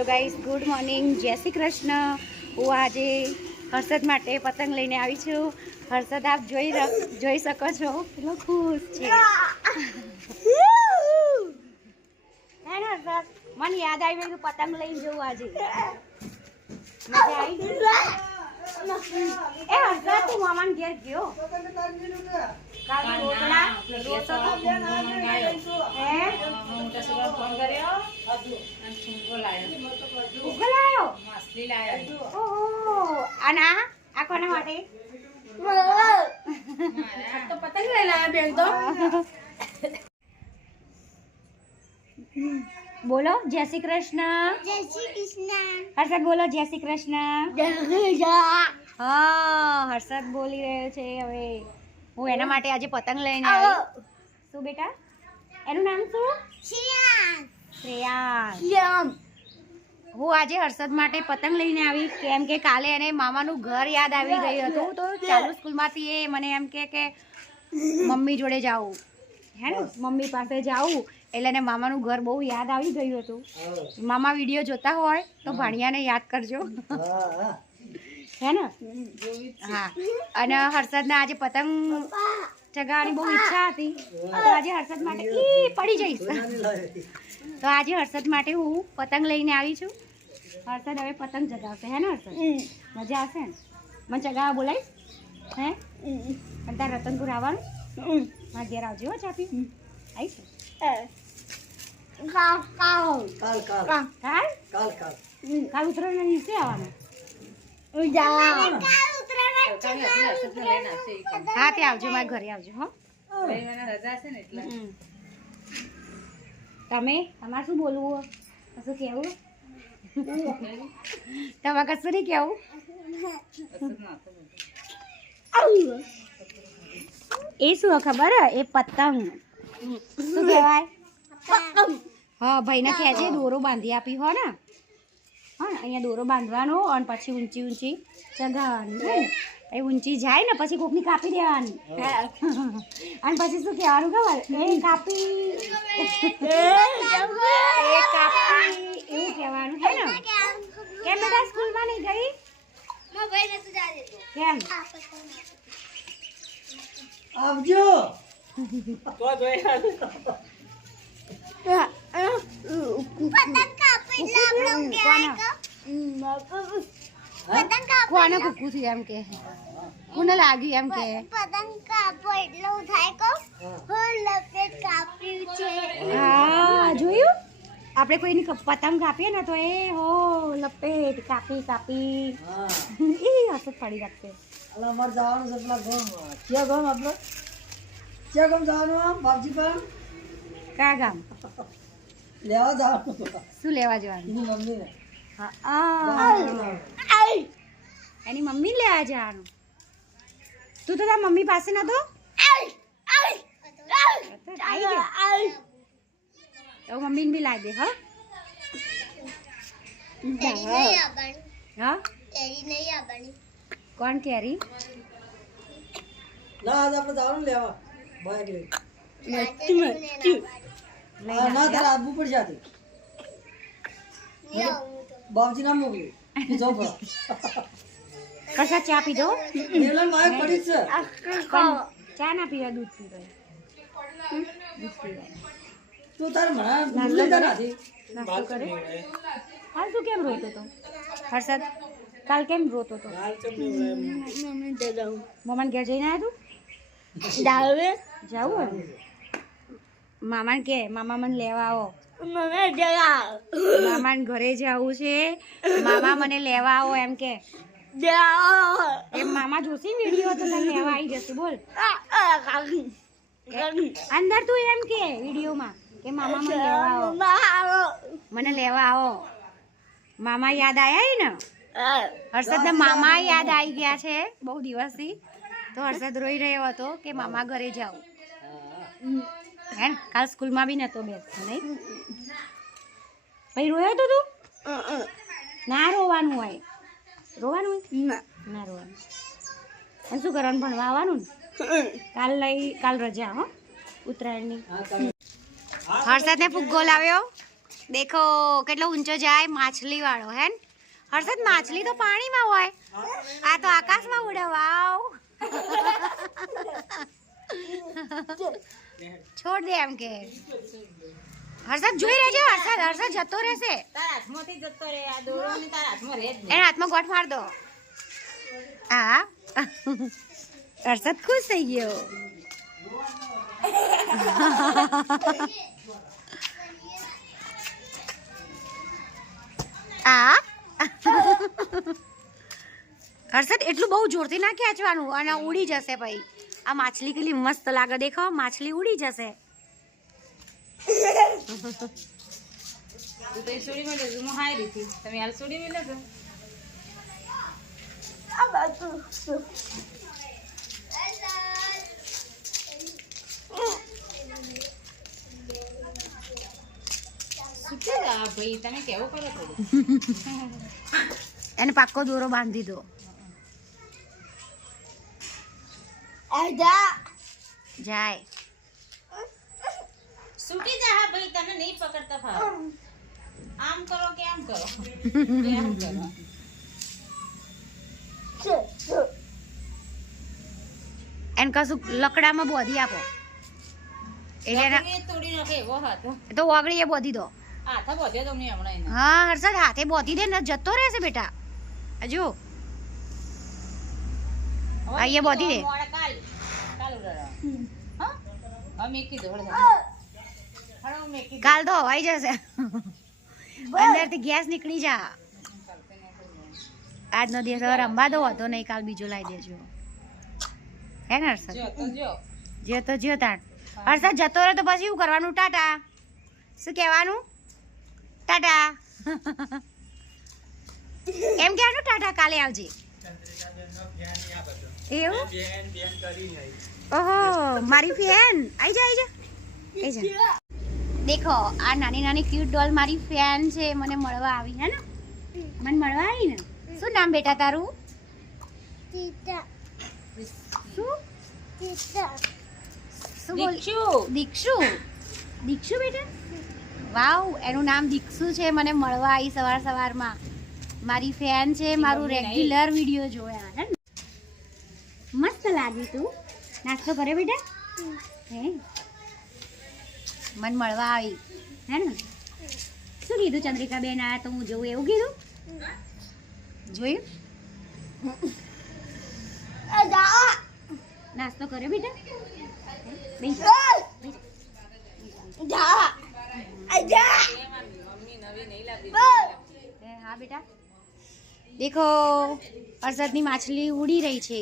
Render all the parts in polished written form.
Hello guys, good morning, જય શ્રી કૃષ્ણ। હું આજે હર્ષદ માટે પતંગ લઈને આવી છું। હર્ષદ આપ જોઈ શકો છો કેટલો ખુશ છે। હે ને હર્ષદ, મને યાદ આવી ગયું પતંગ લઈને જવું આજે। મજા આવી? એ હર્ષદ તું મામાને ઘેર ગયો? કાલ રોટલા રોટો હે હું તો સુબહ ફોન કર્યો અને ફૂગો લાયો માછલી લાયો। ઓહો, અને આ કોના માટે? આ તો પતંગ લઈ લાયા બેન તો। બોલો જય શ્રી કૃષ્ણ। જય શ્રી કૃષ્ણ। હર્ષદ બોલો જય શ્રી કૃષ્ણ। હા, હર્ષદ બોલી રહ્યો છે। હવે હું એના માટે આજે પતંગ લઈને આવી। શું બેટા, એનું નામ શું? શ્રેયાંશ। હું આજે હર્ષદ માટે પતંગ લઈને આવી કેમ કે કાલે એને મામાનું ઘર યાદ આવી ગયું હતું। તો ચાલુ સ્કૂલમાંથી એ મને એમ કે મમ્મી જોડે જાવું, હે ને મમ્મી પાસે જાવું, એટલે એને મામાનું ઘર બહુ યાદ આવી ગયું હતું। મામા વિડીયો જોતા હોય તો ભાણિયાને યાદ કરજો, હે ને? હા, અને હર્ષદને આજે પતંગ ચગાવવાની બહુ ઈચ્છા હતી, તો આજે હર્ષદ માટે પડી જઈશ તો આજે હર્ષદ માટે હું પતંગ લઈને આવી છું। હર્ષદ હવે પતંગ ચગાવશે, હે ને હર્ષદ? મજા આવશે ને? મને ચગાવવા બોલાય હે? અને તાર રતનપુર આવવાનું? મારા ઘેર આવજો હો, ચાપી આવીશું। કાલ ઉતરાયણના દિવસે આવવાનું? હા, તે આવજો, મારા ઘરે આવજો હો। તમારે શું બોલવું? કશું કેવું? તમારે કશું નહીં કેવું? એ શું ખબર? એ પતંગ શું કહેવાય? હા, ભાઈને ખેંચે દોરો બાંધી આપી હો ને? હા, અહીંયા દોરો બાંધવાનો અને પછી ઊંચી ઊંચી ચગાવવાની, એ ઊંચી જાય ને પછી કોકની કાપી દેવાની અને પછી શું કહેવાનું ખબર? એ કાપી એવું કહેવાનું, હે ને? કેમ બેટા સ્કૂલમાં નહીં ગઈ? કેમ? આવજો કોને કુકુ થયું એમ કે? કોને લાગ્યું એમ કે? પતંગ કાપો એટલું થાય કો હું લપેટ કાપ્યું છે। હા, જોયું? આપણે કોઈની પતંગ કાપીએ ને તો એ હો લપેટ કાપી એ હસત પડી રાખશે। અલા માર જવાનું છે પેલા ગામ, ક્યાં ગામ આપણો? ક્યાં ગામ જવાનું? બાપજી પણ કયા ગામ લેવા જવાનું, શું લેવા જવાનું? એની મમ્મીને એની મમ્મી લેવા જવાનું। તું તો તાર મમ્મી પાસે નતો? મમ્મીને બી લાવી દે હા? કોણ કેરી? ના આજ આપણે જવાનું લેવા બાઈક લઈ। ના તારે આવવું પડશે આથી, બાપજી ના મોકલી જાવ પડે। કશા ચા પીધો? મેલન બાઈક પડી છે, ચા ના પીવા, દૂધ પીવાય, દૂધ પીવાય। તું તારે મને લેતા નથી નાસ્તો કરે? હાલ તું કેમ રોતો હતો હર્ષદ? કાલ કેમ રોતો હતો? મમ્માને ઘેર જઈને આવ્યા તું? જાવું હવે? મામાને કે મામા મને લેવા આવો, મામાને ઘરે જવું છે, મામા મને લેવા આવો એમ કે। એમ મામા જોશે વિડીયો તો તને લેવા આવી જશે। બોલ અંદર તું એમ કે વિડીયોમાં કે મામા મને લેવા આવો, મને લેવા આવો। મામા યાદ આયા ને? હર્ષદને મામા યાદ આવી ગયા છે બહુ દિવસથી, તો હર્ષદ રોઈ રહ્યો હતો કે મામા ઘરે જાઉં, હે ને? કાલ સ્કૂલમાં બી નતો બેસતો નહીં? પછી રોયો તો તું? ના રોવાનું હોય, રોવાનું હોય ના રોવાનું। અને શું કરવાનું? ભણવા આવવાનું ને? કાલ રજા હો ઉત્તરાયણની। હર્ષદને ફુગ્ગો લાવ્યો દેખો કેટલો ઊંચો જાય માછલી વાળો હે ને? હર્ષદ માછલી તો પાણીમાં હોય, આ તો આકાશમાં ઉડે. વાવ, છોડ દે એમ કે. હર્ષદ જોઈ રહેજે, હર્ષદ જતો રહેશે. એના હાથમાં ગોઠ માર દો. હા, હર્ષદ ખુશ થઈ ગયો. આ હર્ષદ એટલું બહુ જોરથી ના ખેંચવાનું અને ઉડી જશે ભાઈ. આ માછલી કેટલી મસ્ત લાગે, દેખો માછલી ઉડી જશે. એને પાક્કો દોરો બાંધી દો. જાય છૂટી જા હા ભાઈ, તને નહીં પકડતા ફાવ. આમ કરો કે આમ કરો, આમ કરો. એને કશું લકડામાં બોધી આપો એટલે એ તોડી નાખે એવો હતો. તો ઓગળી એ બોધી દો. હાથે બધે તમને હમણાં એને. હા હર્ષદ હાથે બોધી દે ને જતો રહેશે બેટા. હજુ અહીંયા બોધી દે. કાલ ઉડાડો. હા હવે મેકી દો. હળો મેકી દો. કાલ તો હવાઈ જશે. અંદરથી ગેસ નીકળી જા. આજનો દિવસ હવે રમવા દો, હતો નહીં, કાલ બીજો લાવી દેજો. હે ને હર્ષદ? જો તો જો. જ્યો તો જ્યો તાણ. હર્ષદ જતો રહે તો પછી શું કરવાનું? ટાટા. શું કહેવાનું? ટાટા. એમ કહેવાનું ટાટા, કાલે આવજે. એવું? ઓહો, મારી ફેન આઈ જા, આઈ જા. દેખો આ નાની નાની ક્યુટ ડોલ મારી ફેન છે, મને મળવા આવી. હે ને? મને મળવા આવી ને. શું નામ બેટા તારું? શું શું બોલ? દીક્ષુ. દીક્ષુ બેટા? વાવ, એનું નામ દીક્ષુ છે. મને મળવા આવી સવારમાં. મારી ફેન છે, મારું રેગ્યુલર વિડીયો જોયા. હે ને? મસ્ત લાગી. તું નાસ્તો કરે બેટા? હે, મને મળવા આવી. હે ને? શું કીધું? ચંદ્રિકા બેન આયા તો હું જોઉં, એવું કીધું? જોયું? નાસ્તો કરે બેટા? હા બેટા. દેખો હર્ષદની માછલી ઉડી રહી છે.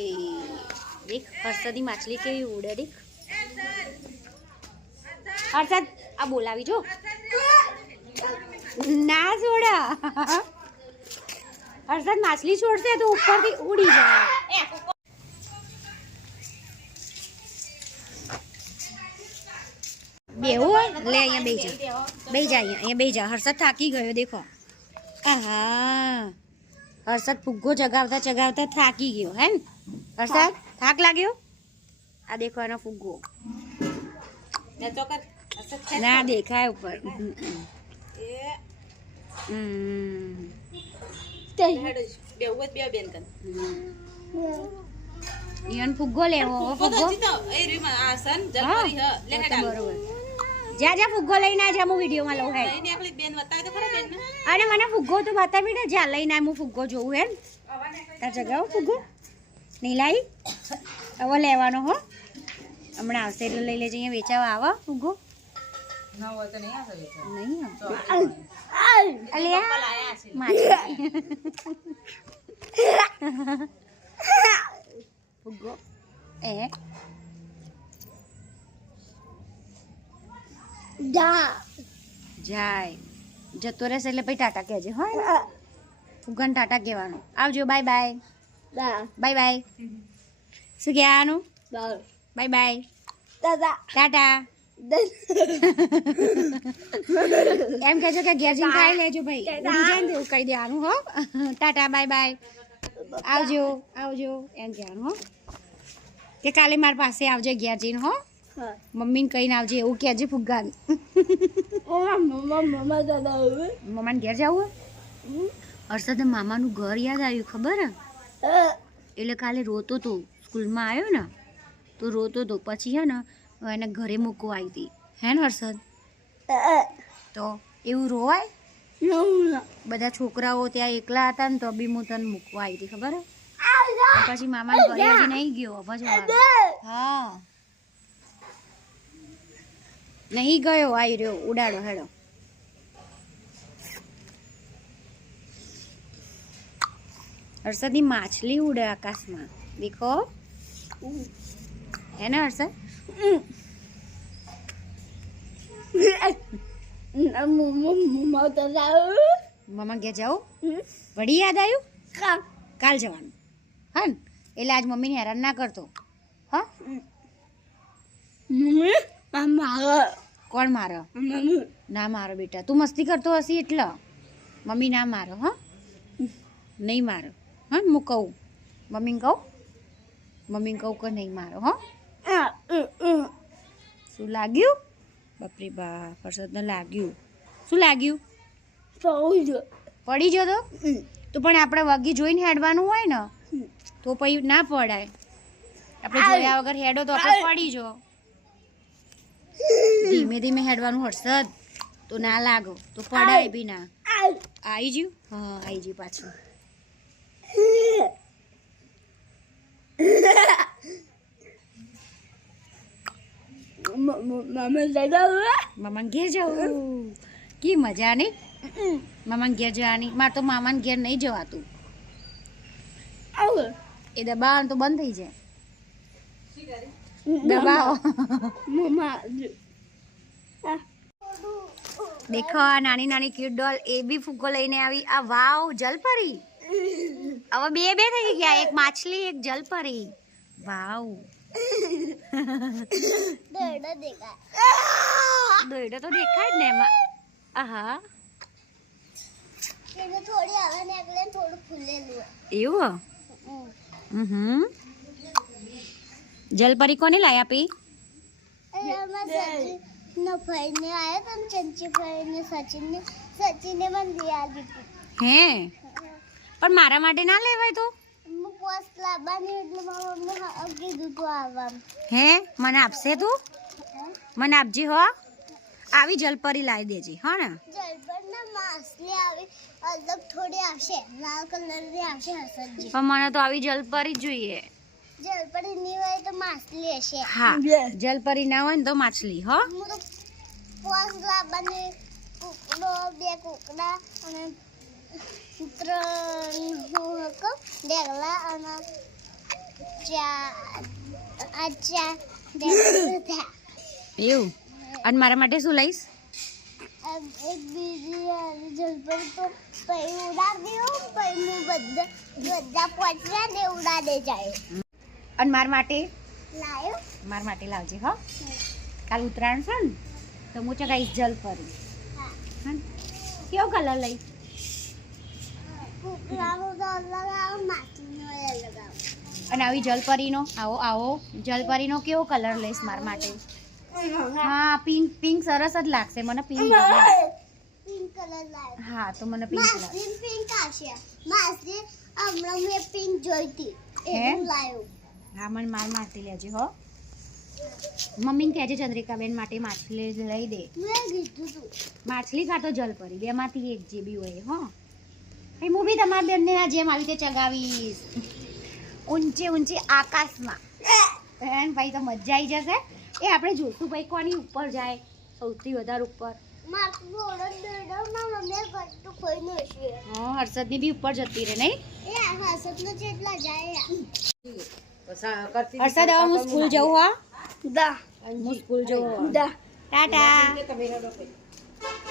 દેખ હર્ષદની માછલી કેવી ઉડે. દેખ હર્ષદ, આ બોલાવી જો. ના છોડા. હર્ષદ માછલી છોડશે તો ઉપરથી ઉડી જાય. બેહું લે, અહીંયા બેહી જા. બેહી જા, અહીંયા બેહી જા. હર્ષદ થાકી ગયો. દેખો આહા, હર્ષદ ફુગ્ગો ચગાવતા ચગાવતા થાકી ગયો. હે ને હર્ષદ? થાક લાગ્યો? આ દેખો એનો ફુગ્ગો. ના દેખાય ઉપર. ઈવન ફુગ્ગો લેવો. ફુગ્ગો બરોબર. જા જા ફુગ્ગો લઈને આ જા, હું વિડીયોમાં લઉં. હે અને મને ફુગ્ગો તો બતાવી ને, જા લઈને હું ફુગ્ગો જોઉં. એમ તાર જગાવો ફુગ્ગો નહીં લાવી? હવે લેવાનો હો, હમણાં આવશે એટલે લઈ લેજે. અહીંયા વેચાવા આવો ફુગ્ગો નહીં ફુગ્ગો એ જાય જતો રહેશે એટલે પછી ટાટા કહેજે. હા, ફુગ્ગાને ટાટા કહેવાનું. આવજો. Bye bye. Bye bye. શું કહેવાનું? Bye bye. ટાટા. એમ કહેજો કે ઘેર જઈને ખાઈ લેજો ભાઈ. ઉડી જાય ને એવું કહી દેવાનું. હો, ટાટા બાય બાય. આવજો આવજો એમ કહેવાનું. હો કે કાલે મારી પાસે આવજે ઘેર જઈને. હો, મમ્મીને કહીને આવજે એવું કહેજે ફુગ્ગાને. મમ્મા દાદા મમ્માને ઘેર જવું હર્ષદ મામાનું ઘર યાદ આવ્યું ખબર હે? એટલે કાલે રોતો તો સ્કૂલમાં આવ્યો ને તો રોતો તો પછી હે ને એને ઘરે મૂકવા આવી હતી હે ને હર્ષદ? તો એવું રોવાય? બધા છોકરાઓ ત્યાં એકલા હતા ને તો બી હું તને મૂકવા આવી હતી ખબર હે? પછી મામાને ઘરે હજી નહીં ગયો હા નહીં ગયો આવી રહ્યો ઉડાડો હેડો. હર્ષદની માછલી ઉડે આકાશમાં દેખો હે ને હર્ષદ? મમ્મા ઘેર જાઓ વળી યાદ આવ્યું કાલ જવાનું હા ને એટલે આજ મમ્મીને હેરાન ના કરતો હા. કોણ મારો? ના મારો બેટા તું મસ્તી કરતો હશી એટલે મમ્મી ના મારો હા નહીં મારો હા હું કહું મમ્મીને કહું કે નહીં મારો હા. શું લાગ્યું? બાપરે બા હર્ષદને લાગ્યું. શું લાગ્યું? પડી ગયો તો પણ આપણે વગી જોઈને હેડવાનું હોય ને તો પછી ના પડાય. આપણે જોયા વગર હેડો તો આપણે પડી જો. ધીમે ધીમે હેડવાનું હર્ષદ તો ના લાગો તો પડાય બી ના. આવી ગયું? હા આવી ગયું પાછું. મામાને ઘેર જવું કી મજા નહીં? મામાને ઘેર જવાની. મારે તો મામાને ઘેર નહીં જવાતું. એ દબાવવાનું તો બંધ થઈ જાય. દબાવો. દેખો આ નાની નાની ક્યુટ ડોલ એ બી ફુગ્ગો લઈને આવી. આ વાવ જલપરી. હવે બે થઈ ગયા એક માછલી એક જલપરી. વાવ દોયડો તો દેખાય જ ને એમાં. આહા થોડી આવે ને એટલે થોડું ફૂલેલું એવું જલપરી કોને લાયા આપી? ભાઈને આવ્યો તો ચંચી ભાઈને સચિને મને લઈ આવી હતી. હે પણ મારા માટે ના લેવાય તો? હું પોસ્ટ લાવવાની એટલે મારા મમ્મી કીધું તું આવવાનું. હે મને આપશે તું? મને આપજે હો. આવી જલપરી લાવી દેજે હા ને? જલપરના માછલી આવી અલગ થોડી આવશે લાલ કલરની આવશે હસનજી. પણ મને તો આવી જલપરી જ જોઈએ. જલપરી નહીં હોય તો માછલી હશે. હા જલપરી ના હોય ને તો માછલી હો. હું તો પોસ્ટ લાવવાની કુકડો બે કુકડા અને 3 ડેગલા અને 4 ડેગલા. એવું? અને મારા માટે શું લઈશ? એક બીજી જલપરી તો પછી ઉડાડી દઉં પછી હું બધા પહોંચ્યા ને ઉડાડે જાય. અને મારા માટે લાવ્યો લાવજે હો. કાલ ઉત્તરાયણ છે ને તો હું ચગાવીશ જલપરી. હા કેવો કલર લઈ? કુકડાનો તો અલગ આવે માછલીનો અલગ આવે. અને આવી જલપરીનો આવો જલપરીનો કેવો કલર લઈશ મારા માટે? હા પિંક સરસ જ લાગશે મને. પિંક પિંક કલર લાવ્યો. હા તો મને પિંક લાગે. માછલી પિંક આવશે. માછલી હમણાં મેં પિંક જોઈતી એવું લાવ્યો. હા મને મારતી લેજે હો. મમ્મીને કહેજે ચંદ્રિકાબેન માટે માછલી લઈ દે. મેં કીધું તું માછલી કાં તો જલપરી બેમાંથી એક જે બી હોય હો. હું બી તમારા બેનને જેમ આવી રીતે ચગાવીશ ઊંચે આકાશમાં. એન ભાઈ તો મજા આવી જશે. એ આપણે જોઈશું ભાઈ કોની ઉપર જાય સૌથી વધારે ઉપર. મારું ઓળખ દોડો માં મમ્મી ગટ્ટુ ખોઈને હશે. હા હર્ષદની બી ઉપર જતી રહે નહીં? એ હસતનો જેટલા જાય. હર્ષદ હવે હું સ્કૂલ જવું હો. હું સ્કૂલ જવું. ટાટા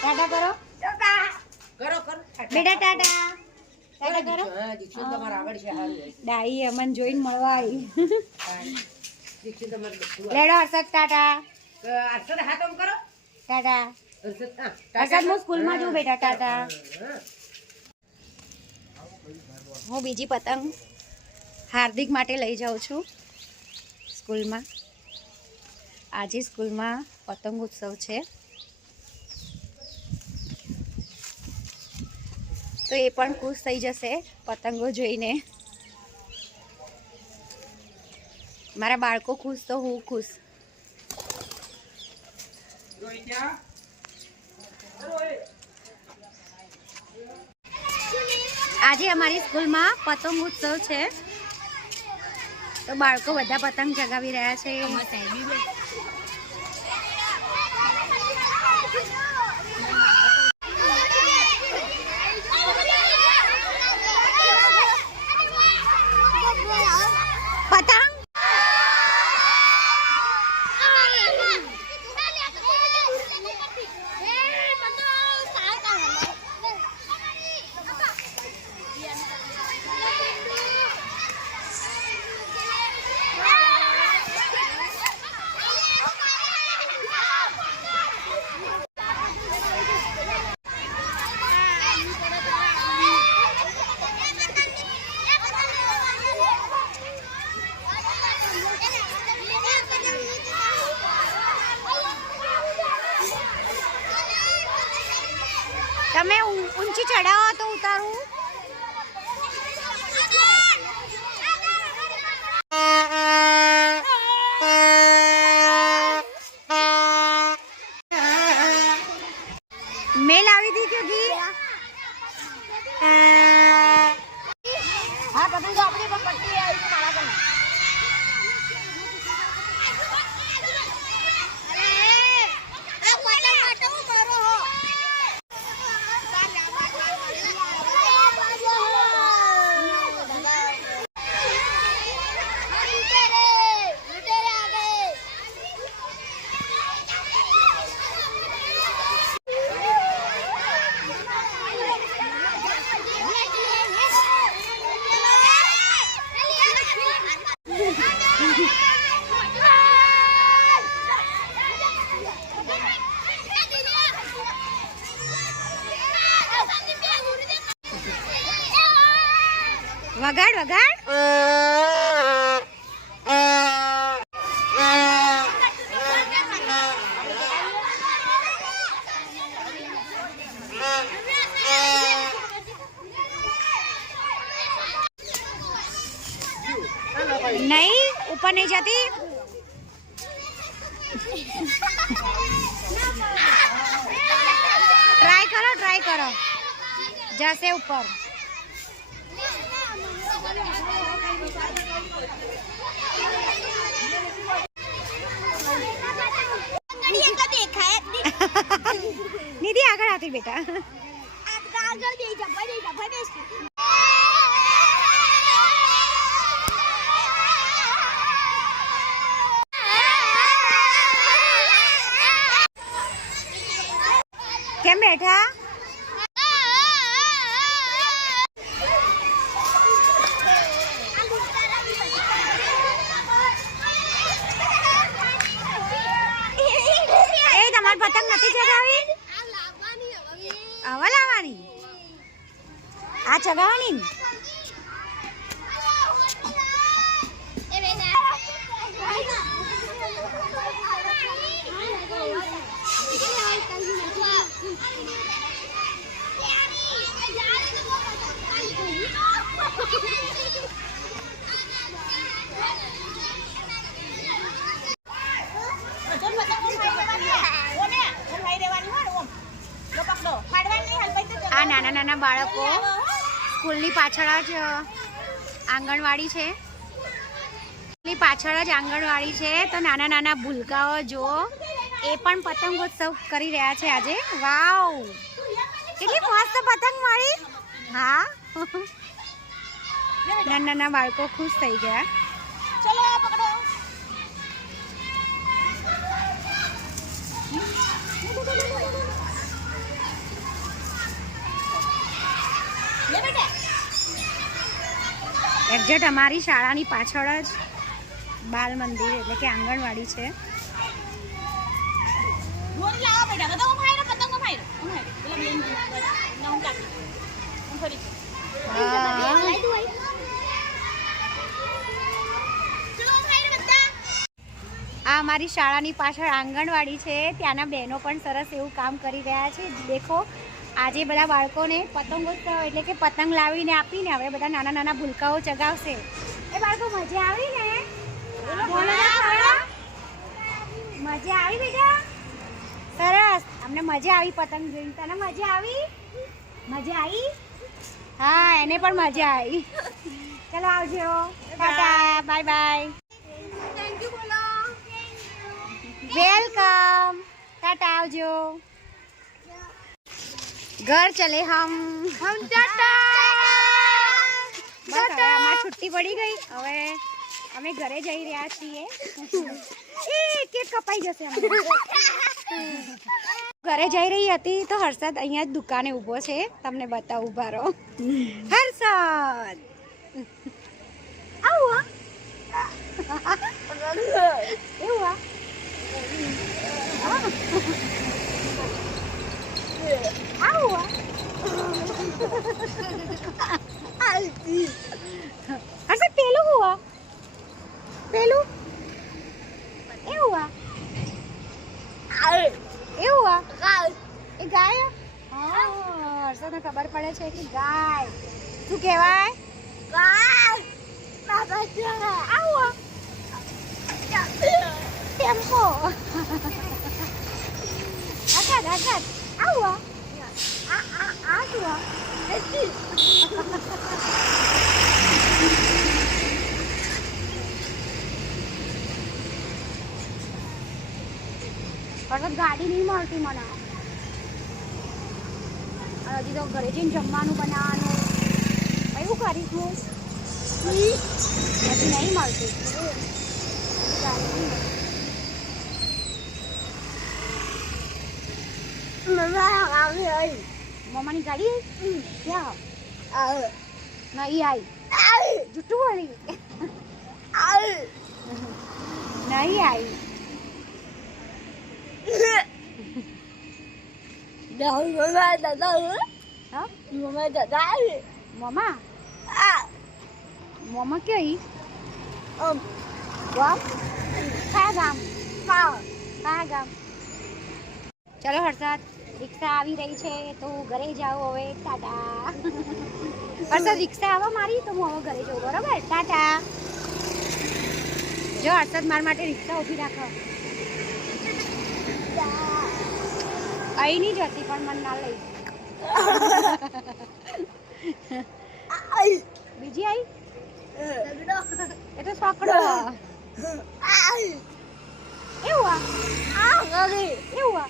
ટાટા કરો બેટા. ટાટા કરો. ડાઈ અમન જોઈને મળવા આવી. લેડો હર્ષદ ટાટા. ટાટા હર્ષદ હું સ્કૂલમાં જઉં બેટા. ટાટા. હું બીજી પતંગ હાર્દિક માટે લઈ જાઉં છું સ્કૂલમાં. આજે સ્કૂલમાં પતંગ ઉત્સવ છે, તો એ પણ ખુશ થઈ જશે પતંગો જોઈને. મારા બાળકો ખુશ તો હું ખુશ. આજે અમારી સ્કૂલમાં પતંગ ઉત્સવ છે, તો બાળકો બધા પતંગ ચગાવી રહ્યા છે. પતંગ તમે ઊંચી ચડાવો તો ઉતારું. મેલ આવી હતી ક્યોંકि હા પતંગ આપણી પણ પટ્ટી આવી છે મારા પણ. વગાડ વગાડ. नहीं ऊपर नहीं जाती. ट्राई करो जैसे ऊपर. निधि आगे आती बेटा. કેમ બેઠા? એ તમાર પતંગ નથી ચગાવી? આવા લાવવાની, આ ચગાવવાની. આ નાના નાના બાળકો સ્કૂલની પાછળ જ આંગણવાડી છે. સ્કૂલની પાછળ જ આંગણવાડી છે, તો નાના નાના ભૂલકાઓ જુઓ એ પણ પતંગોત્સવ કરી રહ્યા છે આજે. વાવ, કેટલી મસ્ત પતંગ મળી. હા, નાના નાના બાળકો ખુશ થઈ ગયા. ચલો પકડો. એક્ઝેક્ટ અમારી શાળાની પાછળ જ બાલ મંદિર એટલે કે આંગણવાડી છે. આ અમારી શાળાની પાછળ આંગણવાડી છે, ત્યાંના બહેનો પણ સરસ એવું કામ કરી રહ્યા છે. દેખો આજે બધા બાળકોને પતંગોત્સવ એટલે કે પતંગ લાવીને આપીને હવે બધા નાના નાના ભૂલકાઓ ચગાવશે. એ બાળકો મજા આવી ને? મજા આવી બેટા? સરસ, અમને મજા આવી પતંગ જોઈને. તને મજા આવી? મજા આવી? હા, એને પણ મજા આવી. ચલો આવજો, Tata, bye bye, welcome, Tata, આવજો. ઘર ચલે હમ ટાટા. બસ હવે અમારી છુટ્ટી પડી ગઈ, હવે અમે ઘરે જઈ રહ્યા છીએ. એ કેક કપાઈ જશે ઘરે જઈ રહી હતી તો હર્ષદ અહીંયા જ દુકાને ઊભો છે, તમને બતાવું. ઉભા રહો હર્ષદ. આવું એવું આવું હર્ષદ પેલું હુઆ પેલું એવું એવું એ ગાય. હા, હર્ષદને ખબર પડે છે કે ગાય શું કહેવાય? આવું ટેમ્પો. આગળ આગળ આવું આ શું? હર્ષદ ગાડી નહીં મળતી મને. હજી તો ઘરે જઈને જમવાનું બનાવવાનું. એવું કરીશ હું? હજી નહીં મળતી. મમ્માની ગાડી ક્યાં? નહીં આવી. જૂઠું બોલી. નહીં આવી. મમ્મા મમ્મા કઈ ગામ? કયા ગામ? કયા ગામ? ચલો હર્ષદ, રિક્ષા આવી રહી છે તો ઘરે જાઓ હવે. ટાટા. હર્ષદ રિક્ષા આવે મારી તો હું હવે ઘરે જાઉં, બરોબર? ટાટા. જો હર્ષદ મારા માટે રિક્ષા ઊભી રાખો. અહીં નહીં જતી પણ મને ના લઈ. બીજી આવી? એ તો પકડો. એવું એવું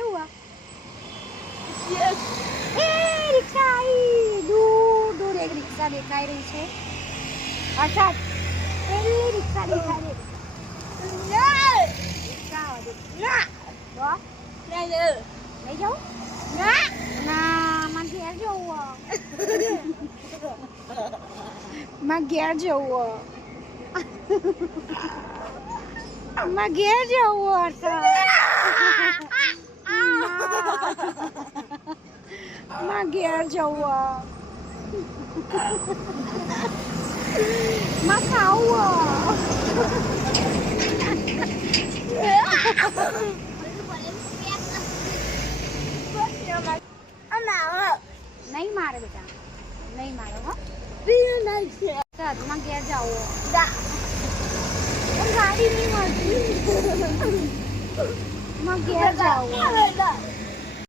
એવું એ રિક્ષા આવી. દૂર દૂર એક રિક્ષા દેખાઈ રહી છે. હર્ષદ પેલી રિક્ષા દેખાઈ રહી. રિક્ષા આવે લઈ જાઉં? ના, માં ઘેર જવું. માં ઘેર જવું. માં ઘેર જવું. હર્ષદ માં ઘેર જવું. માં ખાવું. નહીં મારે બેટા, નહીં મારો. હો માં ઘેર જાઓ. ગાડી નહીં મળતી. માં ઘેર જાઓ.